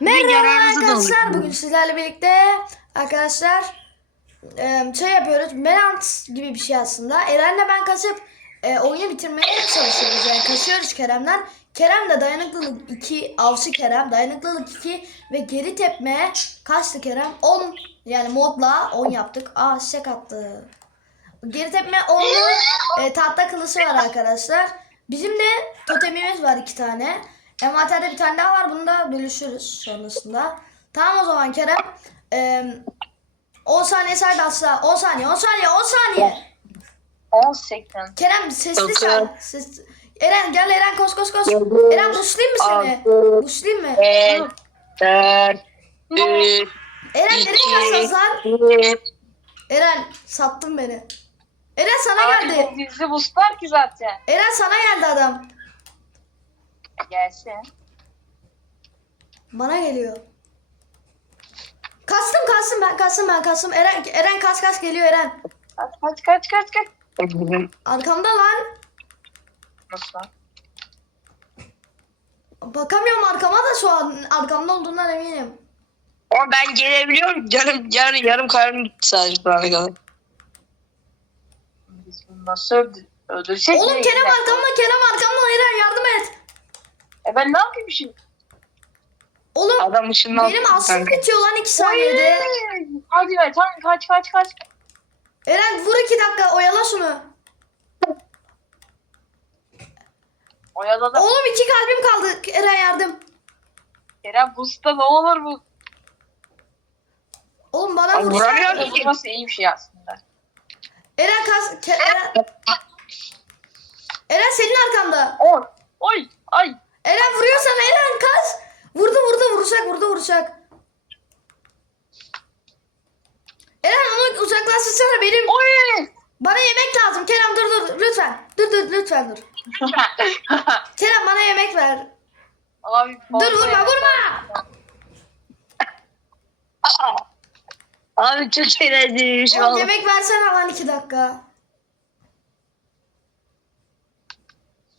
Merhaba arkadaşlar. Bugün sizlerle birlikte arkadaşlar şey yapıyoruz. Menant gibi bir şey aslında. Eren'le ben kaçıp oyunu bitirmeye çalışıyoruz. Yani kaçıyoruz Kerem'den. Kerem de dayanıklılık 2, avcı Kerem. Dayanıklılık 2 ve geri tepme kaçtı Kerem? 10 yani modla 10 yaptık. Aa şişek attı. Geri tepme 10'lu e, tahta kılısı var arkadaşlar. Bizim de totemimiz var iki tane. Envanterde bir tane daha var. Bunu da bölüşürüz sonrasında. Tamam o zaman Kerem. E, 10 saniye say asla. 10 saniye, 10 saniye, 10 saniye. 18. Kerem sesli Dokuz. say. Ses... Eren gel Eren koş koş koş. Eren buslayayım mı seni? Altı. Buslayayım mı? 5, 4, 3, Eren nereye lan? 1. Eren sattın beni. Eren sana Abi geldi. bu gizli boostlar ki zaten. Eren sana geldi adam. Gelsin. Bana geliyor. Kastım kastım ben kastım ben kastım. Eren Eren kaç kaç geliyor Eren. Kaç kaç kaç kaç kaç. Arkamda lan. Nasıl? Bakamıyorum arkama da şu an arkamda olduğundan eminim. Ama ben gelebiliyorum. Canım yarım yarım karnım gitti sadece şu ana kadar. Biz bunu nasıl öldür öldürsek Oğlum? Kerem arkamda Kerem arkamda Eren yardım et. E ben ne yapayım şimdi? Oğlum Adam ışınlandı. benim aslım bitiyor lan 2 saniyede. Hadi be tamam kaç kaç kaç. Eren vur 2 dakika oyala şunu. Oyaladım. Oğlum 2 kalbim kaldı. Eren yardım. Kerem boost'ta ne olur bu? Oğlum bana Ay, vur. vuramıyor. Bu nasıl iyi bir şey aslında. Eren kas Ke- Eren. Eren senin arkanda. Oy. Oy. Ay. Eren vuruyor sana Eren kas. Vurdu vurdu vuracak vurdu vuracak. Eren onu uzaklaştırsana benim. Oy. Bana yemek lazım. Kerem dur dur lütfen. Dur dur lütfen dur. Kerem bana yemek ver. Abi. Dur vurma vurma. Abi çok eğlenceliymiş Oğlum valla. yemek versene lan iki dakika.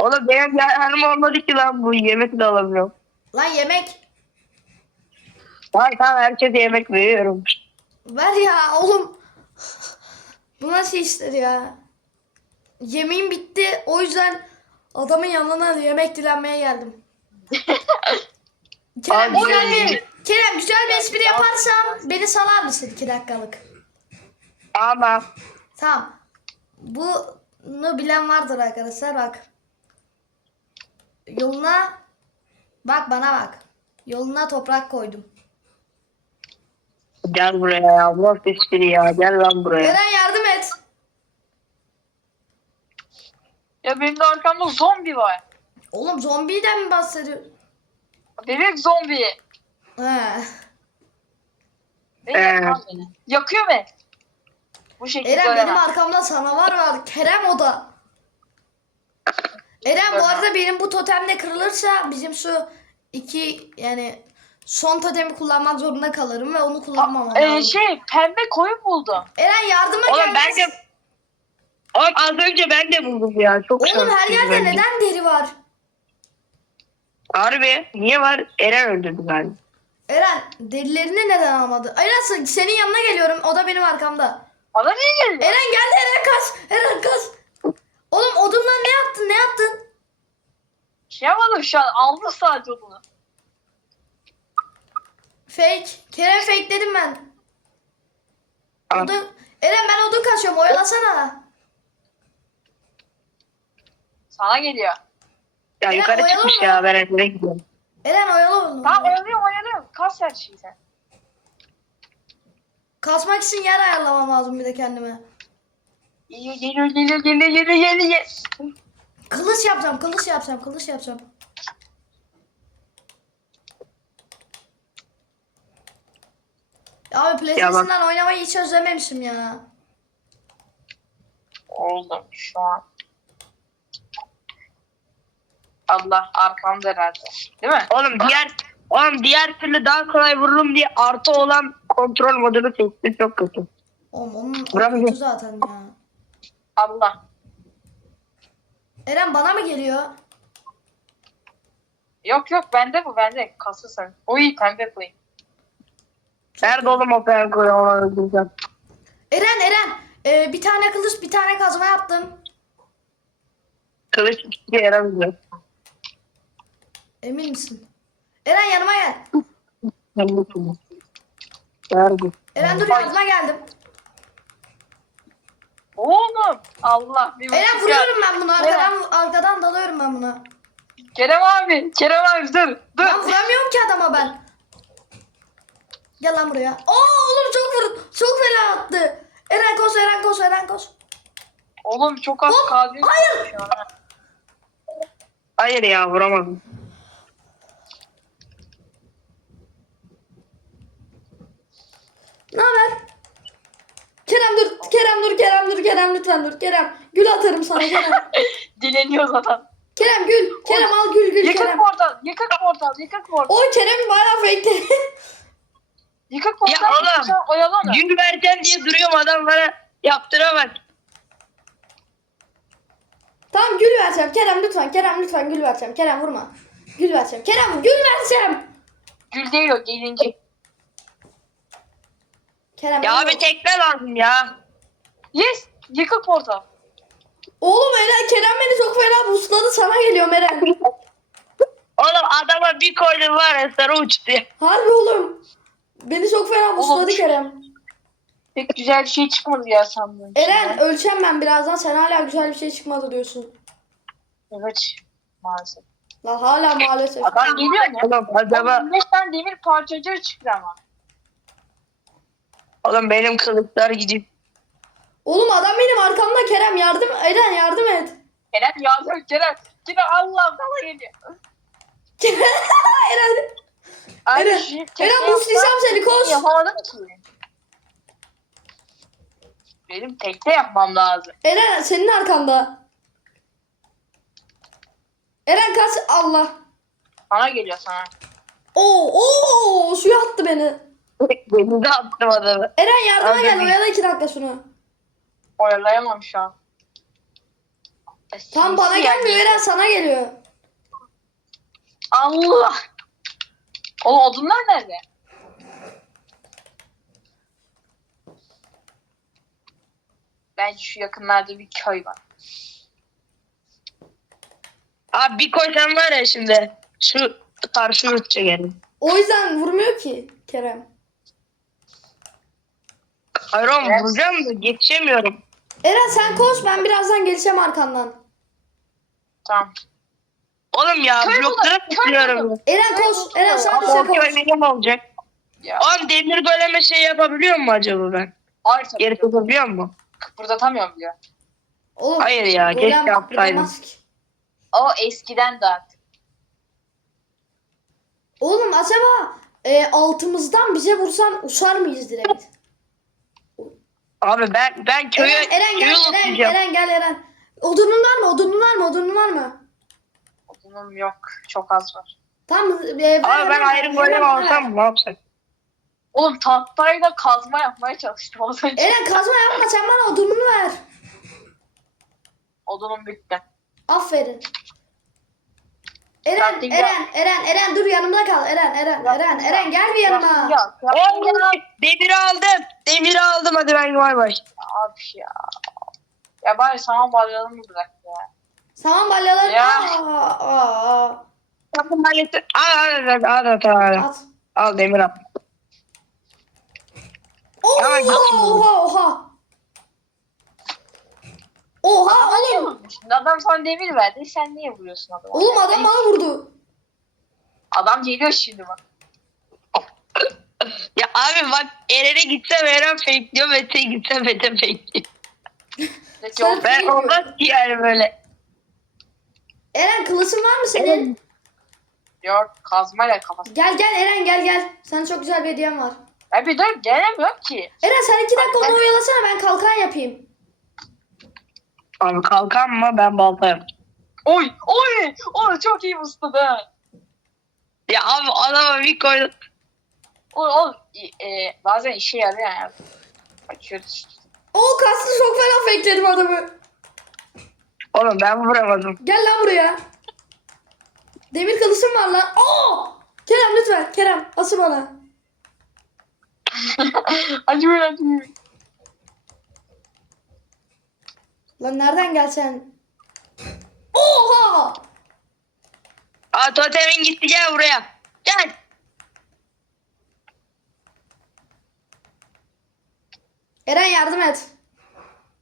Oğlum benim yararım olmadı ki lan bu yemek de alamıyorum. Lan yemek. Hayır tamam herkese yemek veriyorum. Ver ya oğlum. Bu nasıl işler ya? Yemeğim bitti. O yüzden adamın yanına yemek dilenmeye geldim. Kerem Abi, güzel bir, Kerem güzel bir espri yaparsam beni salar mısın iki dakikalık? Ama Tamam. Bunu bilen vardır arkadaşlar bak. Yoluna bak bana bak. Yoluna toprak koydum. gel buraya ya. Bu nasıl espri ya. Gel lan buraya. Eren yardım et. Ya benim de arkamda zombi var. Oğlum zombiden mi bahsediyorsun? Bebek zombi. He. Beni Ee. yakan beni. Yakıyor beni. Bu şekilde Eren benim ölemem. arkamda sanavar var. Kerem o da. Eren bu arada benim bu totemle kırılırsa bizim şu iki yani son totemi kullanmak zorunda kalırım ve onu kullanmamam Ee, lazım. şey pembe koyun buldum. Eren yardıma Oğlum gel. ben de... Oğlum az önce ben de buldum ya. Çok Oğlum her şanslıyım yerde ben. neden deri var? Harbi niye var? Eren öldürdü ben. Eren derilerini neden almadı? Eren sen- senin yanına geliyorum. O da benim arkamda. Bana niye geliyor? Eren geldi Eren kaç. Eren kaç. Oğlum odunla ne yaptın? Ne yaptın? Şey yapmadım şu an aldı sadece onu. Fake. Kerem fake dedim ben. Al. Odun. Eren ben odun kaçıyorum. Oyalasana. Sana geliyor. Ya Eren, yukarı oyalı çıkmış mı? ya. Ben Eren'e gidiyorum. Eren oyala onu. Tamam oyalıyorum oyalıyorum. Kas her şeyi sen. Kasmak için yer ayarlamam lazım bir de kendime. Geliyor geliyor geliyor geliyor geliyor geliyor. Kılıç yapacağım, kılıç yapacağım, kılıç yapacağım. Ya abi PlayStation'dan oynamayı hiç özlememişim ya. Oldum şu an. Allah arkamda herhalde. Değil mi? Oğlum diğer oğlum diğer türlü daha kolay vururum diye artı olan kontrol modunu seçti çok kötü. Oğlum onun Bırak zaten ya. Allah. Eren bana mı geliyor? Yok yok bende bu bende. Kası sen. Oy pembe koyayım. Nerede oğlum o penkoyu onu öldüreceğim. Eren Eren e, bir tane kılıç bir tane kazma yaptım. Kılıç hiçbir yaramıyor. Emin misin? Eren yanıma gel. Nerede? Eren dur yardıma geldim. Oğlum Allah. Bir Eren bakış vuruyorum ben bunu arkadan arkadan dalıyorum ben buna. Kerem abi. Kerem abi dur. Dur. Ben vuramıyorum ki adama ben. Gel lan buraya. Oo oğlum çok vur çok fena attı. Eren koş Eren koş Eren koş. Oğlum çok az Hop, kaldı. hayır. Hayır ya vuramadım. Ne haber? Kerem dur. Kerem dur. Kerem lütfen dur. Kerem. Gül atarım sana Kerem. Dileniyor zaten. Kerem gül. Kerem al gül gül Yıkık Kerem. portal. Yıkık portal. Yıkık portal. Oy Kerem bayağı fake. Yıkık portal. Ya oğlum. Sen oyalama. Gün vereceğim diye duruyorum adam bana yaptıramaz. tamam gül vereceğim. Kerem lütfen. Kerem lütfen gül vereceğim. Kerem vurma. Gül vereceğim. Kerem gül vereceğim. Gül değil o gelince. Kerem. Ya vurma. abi tekne lazım ya. Yes. Yıkık portal. Oğlum Eren Kerem beni çok fena boostladı. Sana geliyorum Eren. Oğlum adama bir koydum var ya sarı uçtu. Harbi oğlum. Beni çok fena Oğlum. Kerem. Pek güzel bir şey çıkmadı ya sandığın. Eren öleceğim ben birazdan. Sen hala güzel bir şey çıkmadı diyorsun. Evet. Maalesef. Lan hala maalesef. Adam geliyor mu? Oğlum acaba 15 tane demir parçacığı çıktı ama. oğlum benim kılıçlar gidip Oğlum adam benim arkamda Kerem yardım. Eren yardım et. Kerem yazıyor Kerem. Kerem Allah sana geliyor. Eren. Ay, Eren. tekne Eren boostlayacağım seni koş. Yapamadım ki. Benim tekne yapmam lazım. Eren senin arkanda. Eren kaç Allah. Sana geliyor sana. Oo oo suya attı beni. denize attım adamı. Eren yardıma Abi gel bir- oyala iki dakika şunu. Oyalayamam şu an. Tam bana gelmiyor. Eren sana geliyor. Allah. Oğlum odunlar nerede? Bence şu yakınlarda bir köy var. Abi bir koysam var ya şimdi. Şu karşı uçacak yani. O yüzden vurmuyor ki Kerem. Hayır oğlum Evet. vuracağım da geçemiyorum. Eren sen koş ben birazdan geleceğim arkandan. Tamam. Oğlum ya Köy bloklara tıklıyorum. buldum. Eren koş. Eren sen de o koş. benim olacak. Ya. Oğlum demir goleme şey yapabiliyor mu acaba ben? Hayır tabii. Geri tutabiliyor mu? Kıpırdatamıyorum diyor. Oğlum, Hayır ya, keşke ki. O eskiden de artık. Oğlum acaba e, altımızdan bize vursan uçar mıyız direkt? Abi ben ben köye Eren, Eren gel Eren. Eren gel Eren. Odunun var mı? Odunun var mı? Odunun var mı? Odunum yok. Çok az var. Tamam. E, ver, Abi ben hemen, ayrı golem ver. alsam ne yapsak? Oğlum tahtayla kazma yapmaya çalıştım az önce. Eren kazma yapma sen bana odununu ver. Odunum bitti. Aferin. Eren, Eren, Eren, Eren dur yanımda kal. Eren, Eren, Eren, Eren gel bir yanıma. Ya, ya, Oğlum demiri aldım. Demiri aldım hadi ben bay bay. abi ya. Ya bari sana balyanı mı bırak ya? Saman balyaları. Ya. Aa, aa, Bakın ben getir. Al al al al al al. At. Al demir al. Git şimdi. oha, oha. Oha oğlum. Şimdi adam sana demir verdi. Sen niye vuruyorsun adama? Oğlum adam bana vurdu. Adam geliyor şimdi bak. Abi bak Eren'e gitsem Eren fakeliyor Mete'ye gitsem Mete o- Ben olmaz ki yani böyle. Eren kılıcın var mı senin? Yok kazmayla kafası. Gel gel Eren gel gel. Sana çok güzel bir hediyem var. Ya bir dur gelemiyorum ki. Eren sen iki dakika onu oyalasana ben kalkan yapayım. Abi kalkan mı ben baltayım. Oy oy oy çok iyi ustadı. Ya abi adama bir koydum. Oy oy e, bazen işe yarıyor yani. Açıyoruz. Oo kastı çok fena fakeledim adamı. Oğlum ben vuramadım. Gel lan buraya. Demir kılıçım var lan. Oo! Kerem lütfen. Kerem asıl bana. Acımıyor acımıyor. Lan nereden gelsen? Oha! Aa totemin gitti gel buraya. Gel. Eren yardım et.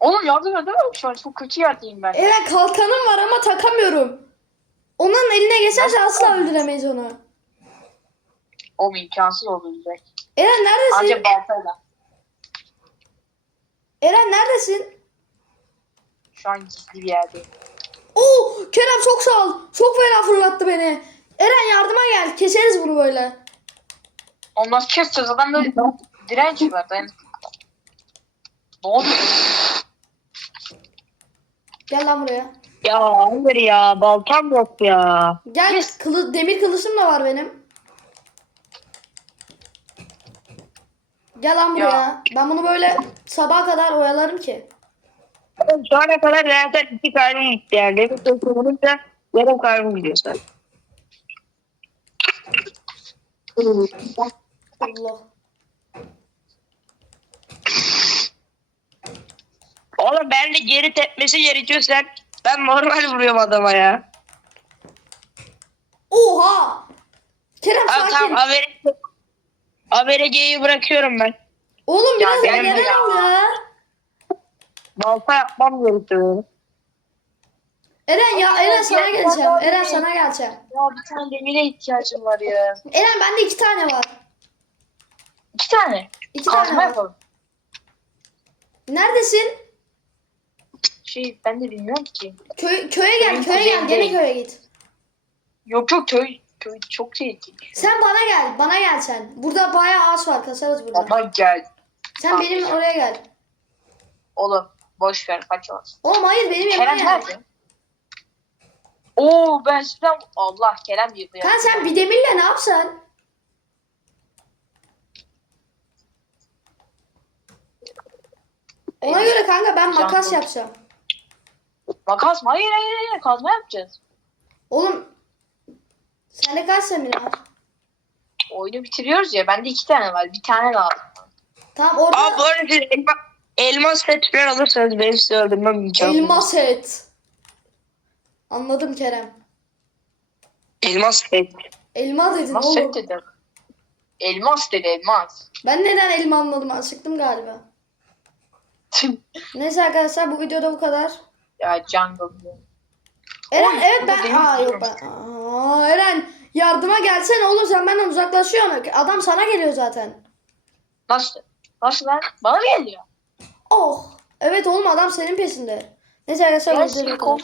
Oğlum yardım edemem şu an çok kötü yerdeyim ben. Eren kalkanım var ama takamıyorum. Onun eline geçerse asla öldüremeyiz onu. Oğlum imkansız bize. Eren neredesin? Ancak baltayla. Eren neredesin? Şu an gizli bir yerdeyim. Oo, Kerem çok sağ ol. Çok fena fırlattı beni. Eren yardıma gel. Keseriz bunu böyle. Ondan keseceğiz adam böyle direnç var. Ben... Ne oluyor? Gel lan buraya. Ya hayır ya baltam yok ya. Gel. Kılı, demir kılıçım da var benim. Gel lan buraya. Ya. Ben bunu böyle sabaha kadar oyalarım ki. Şu ana kadar zaten iki kalbim gitti yani. Demin totemin de yarım kalbim gidiyor zaten. Allah. Oğlum ben de geri tepmesi gerekiyor sen. Ben normal vuruyorum adama ya. Oha! Kerem Tamam sakin. tamam haberi, haberi bırakıyorum ben. Oğlum biraz Ya ya, benim Eren ya. ya. Balta yapmam gerekiyor. Eren ya Eren sana geleceğim. Eren sana geleceğim. Ya bir tane demire ihtiyacım var ya. Eren bende iki tane var. İki tane. İki Kazma tane var. yapalım. Neredesin? Şey ben de bilmiyorum ki. Köy, köye gel, Köyün köye gel. Gene kuzeyindeyim. köye git. Yok yok köy, köy çok tehlikeli. Sen bana gel, bana gel sen. Burada bayağı ağaç var, kasarız burada. Ama gel. Sen benim oraya gel. Oğlum boş ver kaç olsun. Oğlum hayır benim yanıma Kerem gel. nerede? Oo ben sizden Allah Kerem girdi. Kanka sen bir demirle ne yapsan? Ona göre kanka ben makas yapacağım. Makas mı? Hayır hayır hayır kazma yapacağız. Oğlum sende kaç semina var? Oyunu bitiriyoruz ya bende iki tane var. Bir tane lazım. Tamam orada Aa bu arada siz elma, elmas set falan alırsanız benim size öldürmem imkanı. elmas et. Anladım Kerem. Elmas set. Elma dedin Elmas oğlum. set dedim. Elmas dedi elmas. Ben neden elma anladım? Acıktım galiba. Neyse arkadaşlar bu videoda bu kadar. Ya jungle. Eren Oy, evet ben... Aa yok ben... Aa, Eren yardıma gelsene oğlum sen benden uzaklaşıyorsun. Adam sana geliyor zaten. Nasıl? Nasıl lan? Bana mı geliyor? Oh. Evet oğlum adam senin peşinde. Neyse arkadaşlar bu